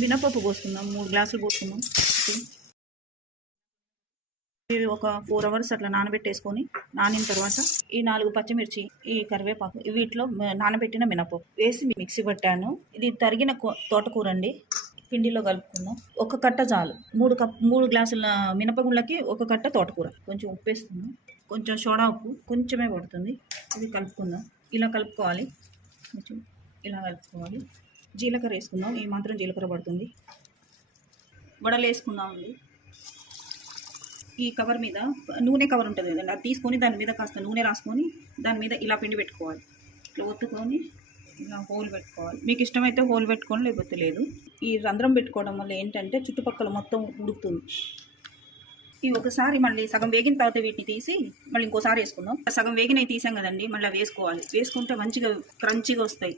మినపప్పు పోసుకుందాం, 3 గ్లాసులు పోసుకుందాం. ఇవి ఒక 4 అవర్స్ అట్లా నానబెట్టేసుకొని, నానిన తర్వాత ఈ 4 పచ్చిమిర్చి, ఈ కరివేపాకు వీటిలో నానబెట్టిన మినపప్పు వేసి మిక్సీ పట్టాను. ఇది తరిగిన తోటకూర అండి. పిండిలో కలుపుకుందాం. ఒక కట్ట చాలు. 3 గ్లాసుల మినపగుళ్ళకి 1 కట్ట తోటకూర. కొంచెం ఉప్పు వేస్తున్నాం, కొంచెం సోడా ఉప్పు కొంచెమే పడుతుంది. ఇది కలుపుకుందాం. ఇలా కలుపుకోవాలి, కొంచెం ఇలా కలుపుకోవాలి. జీలకర్ర వేసుకుందాం, ఈ మాత్రం జీలకర్ర పడుతుంది. వడలు వేసుకుందాం అండి. ఈ కవర్ మీద నూనె కవర్ ఉంటుంది కదండి, అది తీసుకొని దాని మీద కాస్త నూనె రాసుకొని దాని మీద ఇలా పిండి పెట్టుకోవాలి. ఇట్లా ఒత్తుకొని ఇలా హోల్ పెట్టుకోవాలి. మీకు ఇష్టమైతే హోల్ పెట్టుకోండి, లేకపోతే లేదు. ఈ రంధ్రం పెట్టుకోవడం వల్ల ఏంటంటే చుట్టుపక్కల మొత్తం ఉడుకుతుంది. ఇవి ఒకసారి మళ్ళీ సగం వేగిన తర్వాత వీటిని తీసి మళ్ళీ ఇంకోసారి వేసుకుందాం. సగం వేగినవి తీసాం కదండి, మళ్ళీ వేసుకోవాలి. వేసుకుంటే మంచిగా క్రంచీగా వస్తాయి.